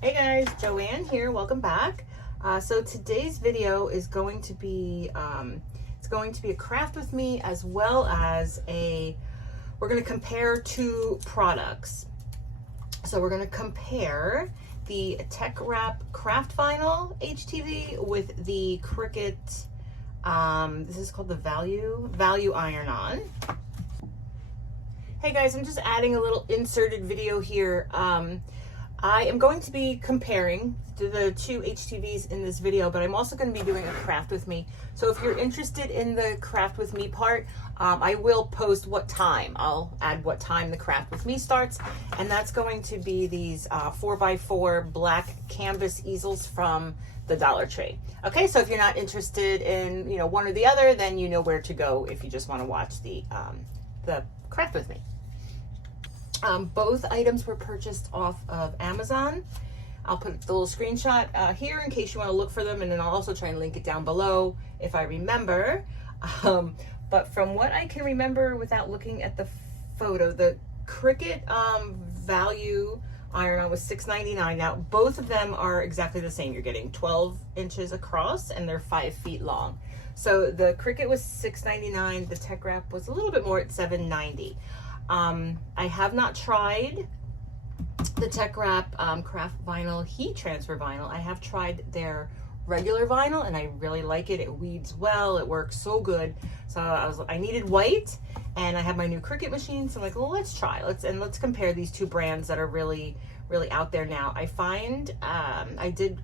Hey guys, Joanne here. Welcome back. So today's video is going to be it's going to be a craft with me, as well as we're going to compare two products. So we're going to compare the Teckwrap Craft Vinyl HTV with the Cricut. This is called the Value Iron-On. Hey guys, I'm just adding a little inserted video here. I am going to be comparing the two HTVs in this video, but I'm also going to be doing a craft with me. So if you're interested in the craft with me part, I will post what time. I'll add what time the craft with me starts, and that's going to be these 4x4 black canvas easels from the Dollar Tree. Okay, so if you're not interested in one or the other, then you know where to go if you just want to watch the craft with me. Both items were purchased off of Amazon. I'll put the little screenshot here in case you want to look for them, and then I'll also try and link it down below if I remember. But from what I can remember without looking at the photo, the Cricut Value Iron-On was $6.99. Now, both of them are exactly the same. You're getting 12 inches across, and they're 5 feet long. So the Cricut was $6.99. The Teckwrap was a little bit more at $7.90. I have not tried the Teckwrap Craft Vinyl Heat Transfer Vinyl. I have tried their regular vinyl, and I really like it. It weeds well. It works so good. So I needed white, and I have my new Cricut machine. So I'm like, well, let's try. Let's compare these two brands that are really, really out there now. I find I did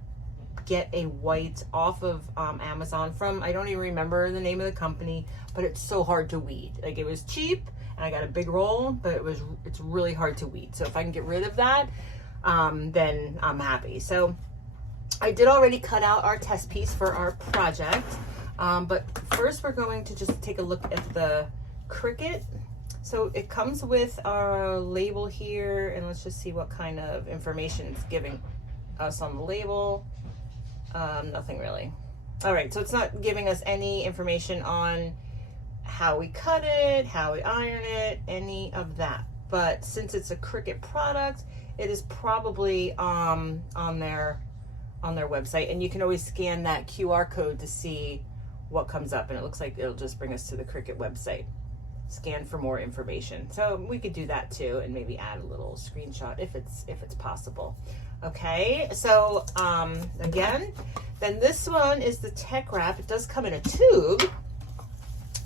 get a white off of Amazon from, I don't even remember the name of the company, but it's so hard to weed. Like, it was cheap, and I got a big roll, but it's really hard to weed. So if I can get rid of that, then I'm happy. So I did already cut out our test piece for our project, but first we're going to just take a look at the Cricut. So it comes with our label here, and let's just see what kind of information it's giving us on the label. Nothing really. All right, so it's not giving us any information on how we cut it, how we iron it, any of that. But since it's a Cricut product, it is probably on their website, and you can always scan that QR code to see what comes up, and it looks like it'll just bring us to the Cricut website. Scan for more information. So we could do that too, and maybe add a little screenshot if it's possible. Okay, so again, then this one is the Teckwrap. It does come in a tube,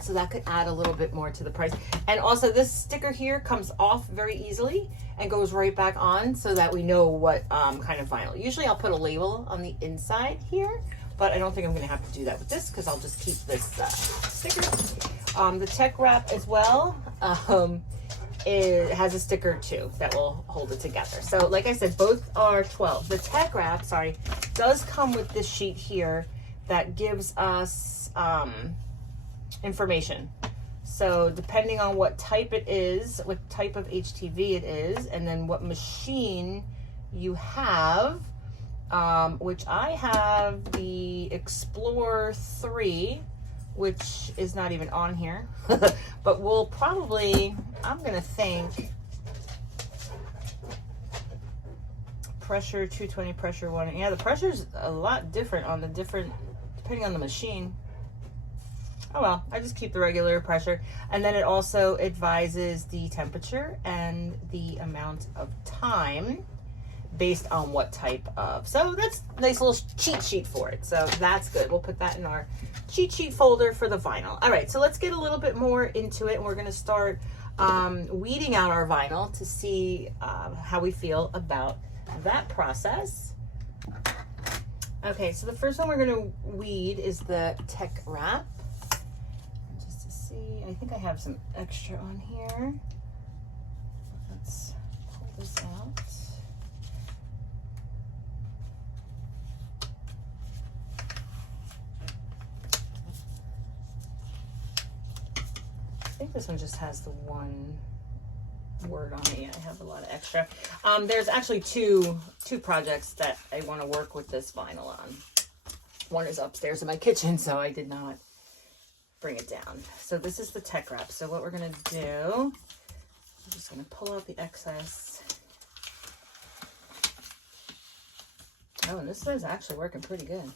so that could add a little bit more to the price. And also, this sticker here comes off very easily and goes right back on, so that we know what kind of vinyl. Usually I'll put a label on the inside here, but I don't think I'm gonna have to do that with this, because I'll just keep this sticker. The Teckwrap as well, it has a sticker too that will hold it together. So like I said, both are 12. The Teckwrap, sorry, does come with this sheet here that gives us information. So depending on what type it is, what type of HTV it is, and then what machine you have, which I have the Explorer 3, which is not even on here, but we'll probably, I'm gonna think, pressure 220, pressure 1. Yeah, the pressure's a lot different on depending on the machine. Oh well, I just keep the regular pressure. And then it also advises the temperature and the amount of time based on what type of. So that's a nice little cheat sheet for it. So that's good. We'll put that in our cheat sheet folder for the vinyl. All right, so let's get a little bit more into it, and we're gonna start weeding out our vinyl to see how we feel about that process. Okay, so the first one we're gonna weed is the Teckwrap. Just to see, I think I have some extra on here. Let's pull this out. I think this one just has the one word on it. I have a lot of extra. There's actually two projects that I want to work with this vinyl on. One is upstairs in my kitchen, so I did not bring it down. So this is the Teckwrap. So what we're going to do, I'm just going to pull out the excess. Oh, and this is actually working pretty good.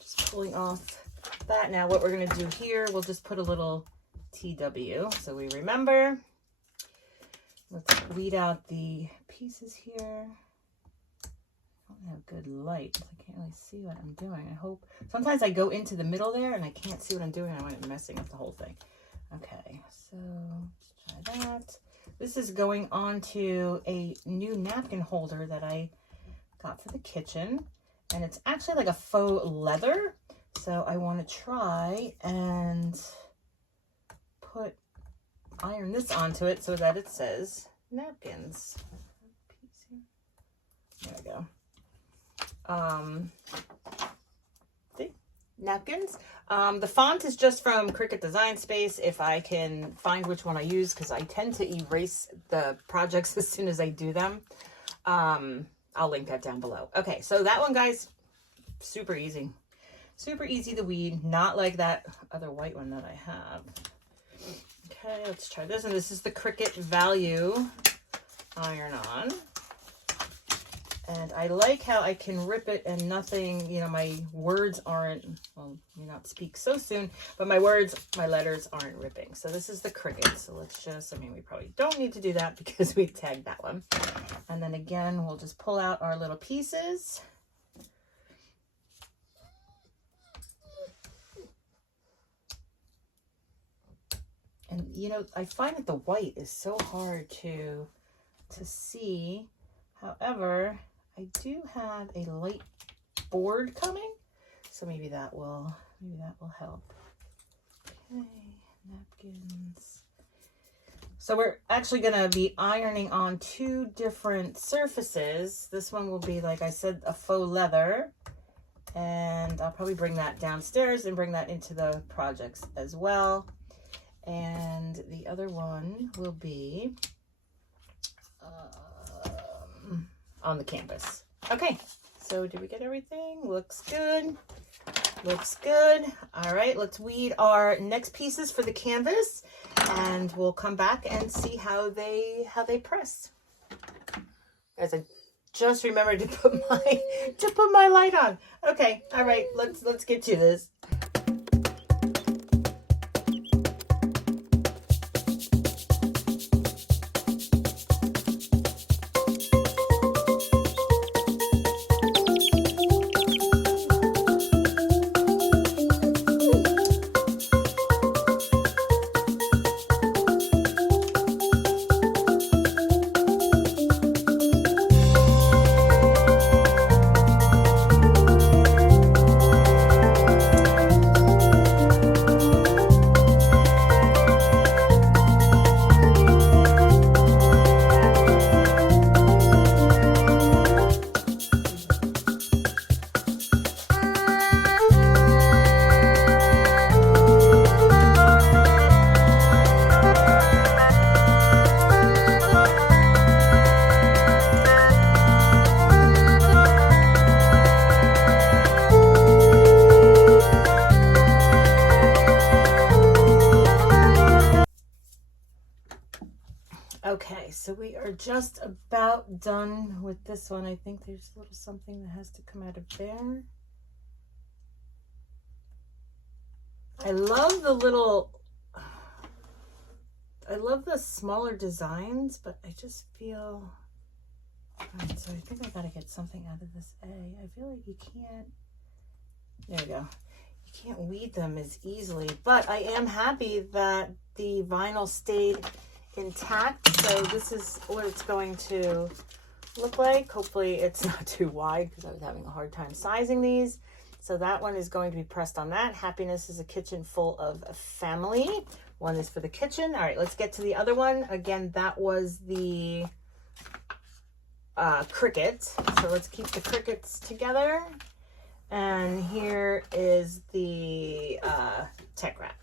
Just pulling off that. Now what we're going to do here, we'll just put a little TW so we remember. Let's weed out the pieces here. I don't have good light, so I can't really see what I'm doing. I hope. Sometimes I go into the middle there and I can't see what I'm doing. I wind up messing up the whole thing. Okay, so let's try that. This is going on to a new napkin holder that I got for the kitchen. And it's actually like a faux leather. So I want to try and iron this onto it so that it says napkins. There we go. See? Napkins. The font is just from Cricut Design Space, if I can find which one I use, because I tend to erase the projects as soon as I do them. I'll link that down below. Okay, so that one, guys, super easy. Super easy to weed, not like that other white one that I have. Okay, let's try this. And this is the Cricut Value iron-on. And I like how I can rip it and nothing, you know, my words aren't, well, may not speak so soon, but my letters aren't ripping. So this is the Cricut. So let's just, I mean, we probably don't need to do that because we tagged that one. And then again, we'll just pull out our little pieces. And, you know, I find that the white is so hard to see. However, I do have a light board coming, so maybe that will help. Okay, napkins. So we're actually going to be ironing on 2 different surfaces. This one will be, like I said, a faux leather. And I'll probably bring that downstairs and bring that into the projects as well. And the other one will be on the canvas. Okay, so did we get everything? Looks good. Looks good. All right, let's weed our next pieces for the canvas, and we'll come back and see how they press. As I just remembered to put my light on. Okay, all right, let's get to this. Okay, so we are just about done with this one. I think there's a little something that has to come out of there. I love the smaller designs, but I just feel, right, so I think I gotta get something out of this A. I feel like you can't, there we go. You can't weed them as easily, but I am happy that the vinyl stayed intact. So this is what it's going to look like. Hopefully it's not too wide because I was having a hard time sizing these. So that one is going to be pressed on that. Happiness is a kitchen full of family. One is for the kitchen. All right, let's get to the other one. Again, that was the Cricut. So let's keep the Cricuts together. And here is the Teckwrap.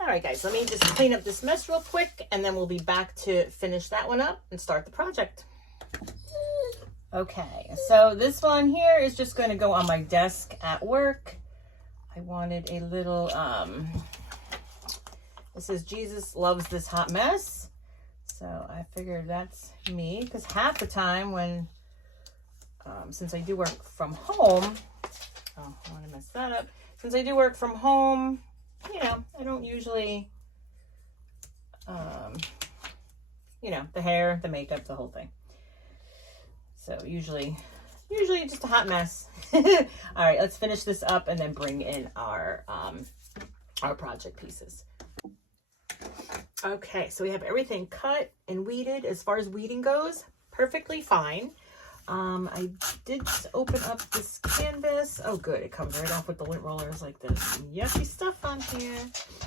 All right, guys, let me just clean up this mess real quick, and then we'll be back to finish that one up and start the project. Okay, so this one here is just going to go on my desk at work. I wanted a little, it says Jesus loves this hot mess. So I figured that's me, because half the time when, since I do work from home, oh, I want to mess that up. Since I do work from home, you know, I don't usually, you know, the hair, the makeup, the whole thing. So usually just a hot mess. All right, let's finish this up and then bring in our project pieces. Okay, so we have everything cut and weeded. As far as weeding goes, perfectly fine. I did just open up this canvas. Oh, good, it comes right off with the lint rollers like this. Yucky stuff on here.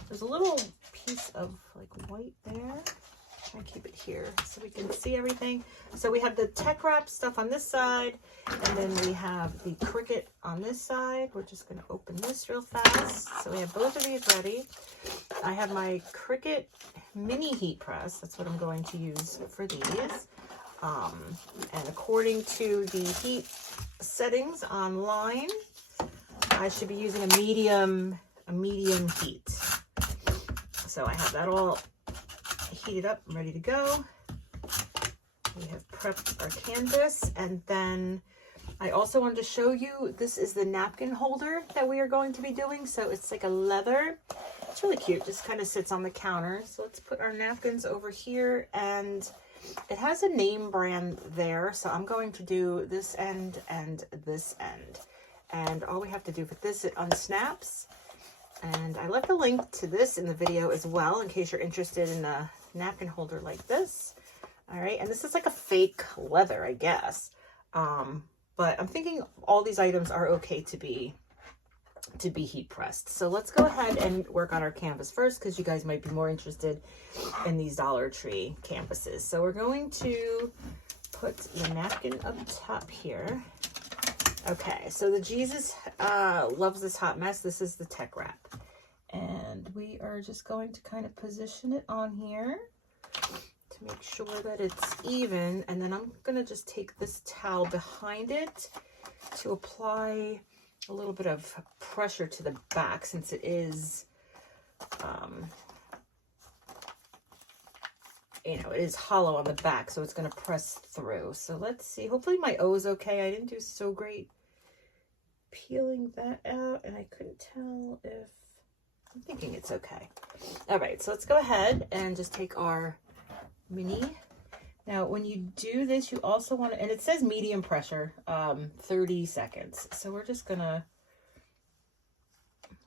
There's a little piece of like white there. Try and keep it here so we can see everything. So we have the Teckwrap stuff on this side, and then we have the Cricut on this side. We're just going to open this real fast. So we have both of these ready. I have my Cricut mini heat press. That's what I'm going to use for these. And according to the heat settings online, I should be using a medium heat. So I have that all heated up and ready to go. We have prepped our canvas, and then I also wanted to show you, this is the napkin holder that we are going to be doing. So it's like a leather. It's really cute. Just kind of sits on the counter. So let's put our napkins over here, and it has a name brand there. So I'm going to do this end and this end. And all we have to do for this, it unsnaps. And I left a link to this in the video as well, in case you're interested in a napkin holder like this. All right, and this is like a fake leather, I guess. But I'm thinking all these items are okay to be heat pressed. So let's go ahead and work on our canvas first, because you guys might be more interested in these Dollar Tree canvases. So we're going to put the napkin up top here. Okay, so the Jesus loves this hot mess. This is the Teckwrap. And we are just going to kind of position it on here to make sure that it's even. And then I'm going to just take this towel behind it to apply a little bit of pressure to the back, since it is, you know, it is hollow on the back, so it's going to press through. So let's see. Hopefully my O is okay. I didn't do so great peeling that out, and I couldn't tell if, I'm thinking it's okay. All right, so let's go ahead and just take our mini. Now, when you do this, you also want to, and it says medium pressure, 30 seconds. So we're just gonna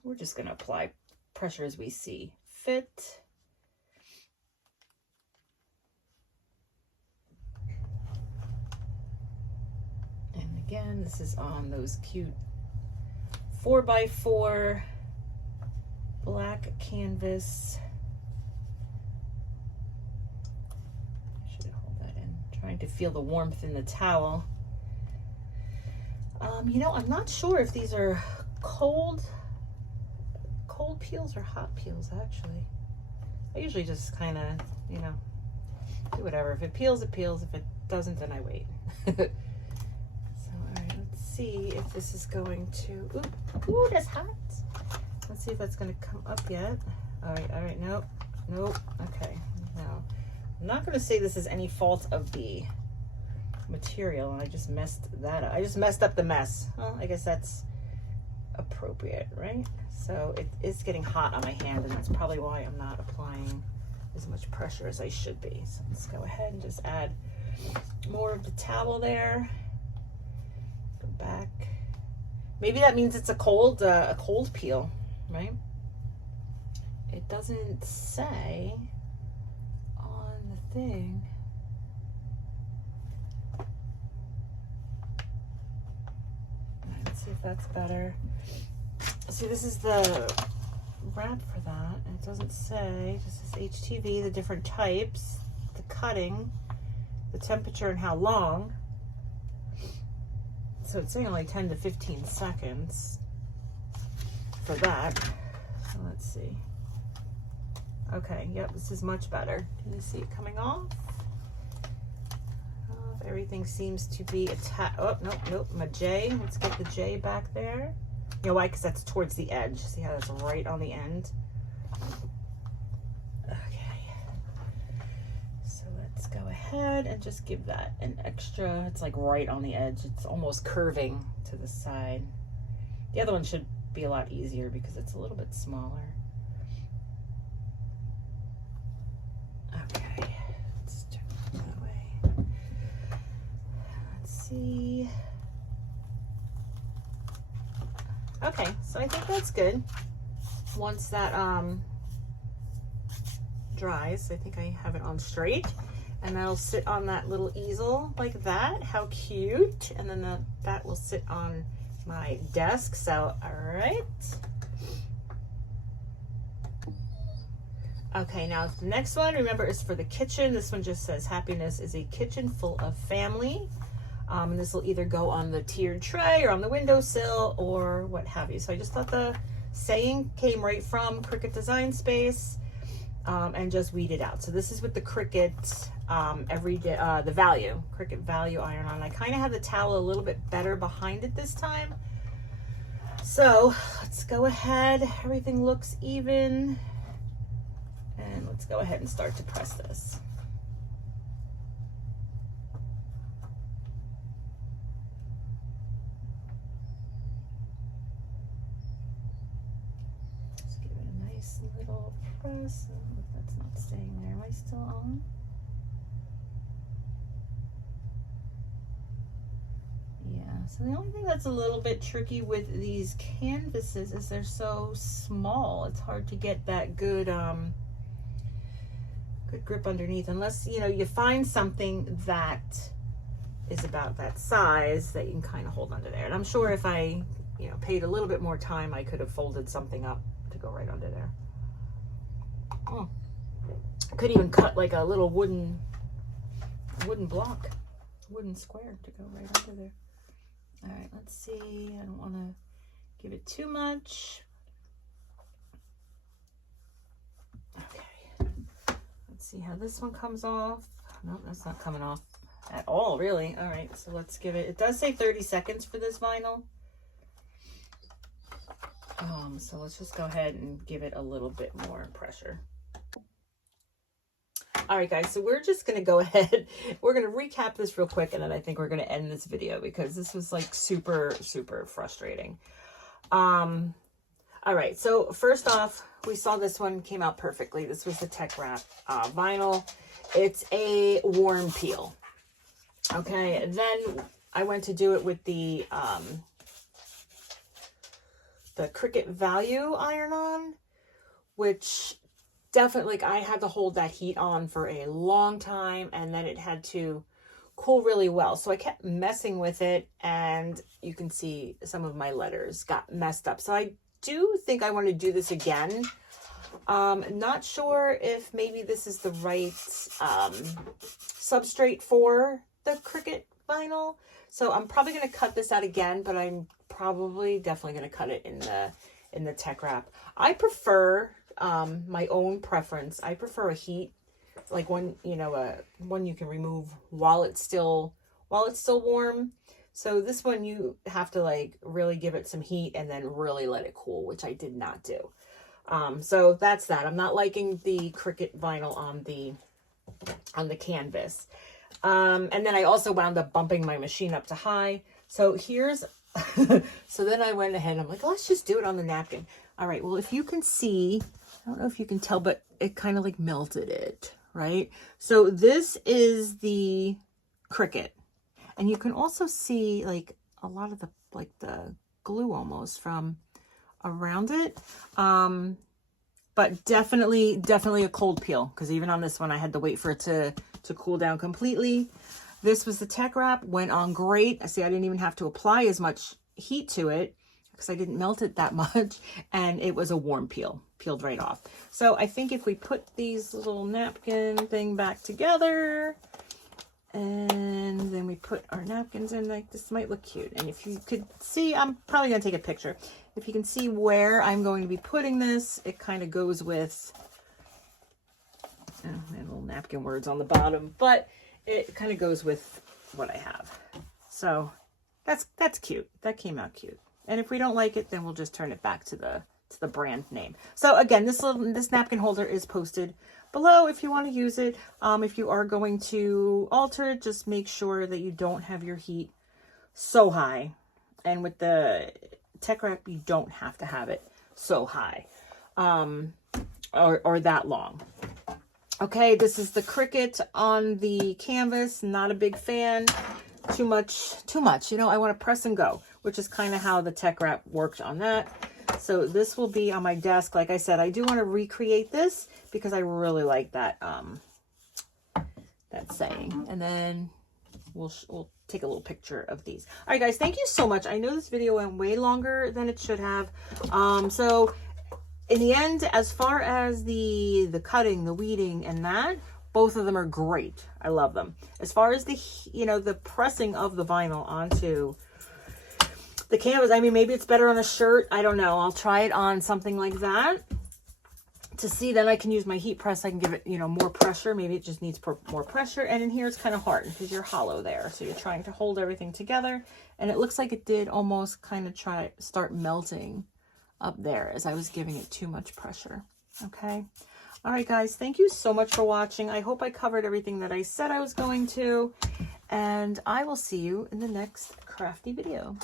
apply pressure as we see fit. And again, this is on those cute 4x4 black canvas. Trying to feel the warmth in the towel. You know, I'm not sure if these are cold peels or hot peels, actually. I usually just kind of, you know, do whatever. If it peels, it peels. If it doesn't, then I wait. So, all right, let's see if this is going to, ooh, that's hot. Let's see if that's going to come up yet. All right, nope, okay, no. I'm not going to say this is any fault of the material, and I just messed that up. I just messed up the mess. Well, I guess that's appropriate, right? So it is getting hot on my hand, and that's probably why I'm not applying as much pressure as I should be. So let's go ahead and just add more of the towel there. Go back. Maybe that means it's a cold peel, right? It doesn't say thing. Let's see if that's better. See, this is the wrap for that, and it doesn't say, it just says HTV, the different types, the cutting, the temperature, and how long. So it's saying only 10 to 15 seconds for that. So let's see. Okay, yep, this is much better. Can you see it coming off? Oh, everything seems to be attached. Oh, nope, my J. Let's get the J back there. You know why? Because that's towards the edge. See how that's right on the end? Okay. So let's go ahead and just give that an extra. It's like right on the edge. It's almost curving to the side. The other one should be a lot easier because it's a little bit smaller. Okay. Let's turn it that way. Let's see. Okay, so I think that's good. Once that dries, I think I have it on straight, and that'll sit on that little easel like that. How cute. And then that will sit on my desk. So, all right. Okay, now the next one, remember, is for the kitchen. This one just says, happiness is a kitchen full of family. And this will either go on the tiered tray or on the windowsill or what have you. So I just thought the saying came right from Cricut Design Space, and just weed it out. So this is with the Cricut the Value, Cricut Value iron-on. I kind of have the towel a little bit better behind it this time. So let's go ahead. Everything looks even. And let's go ahead and start to press this. Little press. Oh, that's not staying there. Am I still on? Yeah, so the only thing that's a little bit tricky with these canvases is they're so small. It's hard to get that good good grip underneath, unless you find something that is about that size that you can kind of hold under there. And I'm sure if I paid a little bit more time, I could have folded something up to go right under there. Oh, I could even cut like a little wooden block, wooden square to go right under there. All right, let's see. I don't want to give it too much. Okay, let's see how this one comes off. Nope, that's not coming off at all, really. All right, so let's give it. It does say 30 seconds for this vinyl. So let's just go ahead and give it a little bit more pressure. All right, guys, so we're just going to go ahead. We're going to recap this real quick, and then I think we're going to end this video because this was like super, super frustrating. All right, so first off, we saw this one came out perfectly. This was the Teckwrap vinyl. It's a warm peel. Okay, and then I went to do it with the Cricut Value iron-on, which definitely, like, I had to hold that heat on for a long time, and then it had to cool really well. So I kept messing with it, and you can see some of my letters got messed up. So I do think I want to do this again. Not sure if maybe this is the right substrate for the Cricut vinyl. So I'm probably going to cut this out again, but I'm definitely going to cut it in the Teckwrap. I prefer my own preference. I prefer a heat, like one you can remove while it's still warm. So this one you have to like really give it some heat and then really let it cool, which I did not do. So that's that. I'm not liking the Cricut vinyl on the canvas. And then I also wound up bumping my machine up to high. So here's, so then I went ahead and I'm like, let's just do it on the napkin. All right, well, if you can see, I don't know if you can tell, but it kind of like melted it, right? So this is the Cricut. And you can also see like a lot of the, like the glue almost from around it. But definitely a cold peel, because even on this one, I had to wait for it to cool down completely. This was the Teckwrap, went on great. I see I didn't even have to apply as much heat to it because I didn't melt it that much, and it was a warm peel, peeled right off. So I think if we put these little napkin thing back together, and then we put our napkins in, like this might look cute. And if you could see, I'm probably gonna take a picture. If you can see where I'm going to be putting this, it kind of goes with, and little napkin words on the bottom, but it kind of goes with what I have. So that's cute. That came out cute. And if we don't like it, then we'll just turn it back to the brand name. So again, this napkin holder is posted below if you want to use it. If you are going to alter it, just make sure that you don't have your heat so high. And with the Teckwrap, you don't have to have it so high or that long. Okay, this is the Cricut on the canvas. Not a big fan. Too much. You know, I want to press and go, which is kind of how the Teckwrap worked on that. So this will be on my desk. Like I said, I do want to recreate this because I really like that that saying. And then we'll take a little picture of these. All right, guys, thank you so much. I know this video went way longer than it should have. So in the end, as far as the cutting, the weeding, and that, both of them are great. I love them. As far as the, you know, the pressing of the vinyl onto the canvas, I mean, maybe it's better on a shirt. I don't know. I'll try it on something like that to see. Then I can use my heat press. I can give it, you know, more pressure. Maybe it just needs more pressure. And in here, it's kind of hard because you're hollow there. So you're trying to hold everything together. And it looks like it did almost kind of start melting up there as I was giving it too much pressure. Okay. All right, guys, thank you so much for watching. I hope I covered everything that I said I was going to, and I will see you in the next crafty video.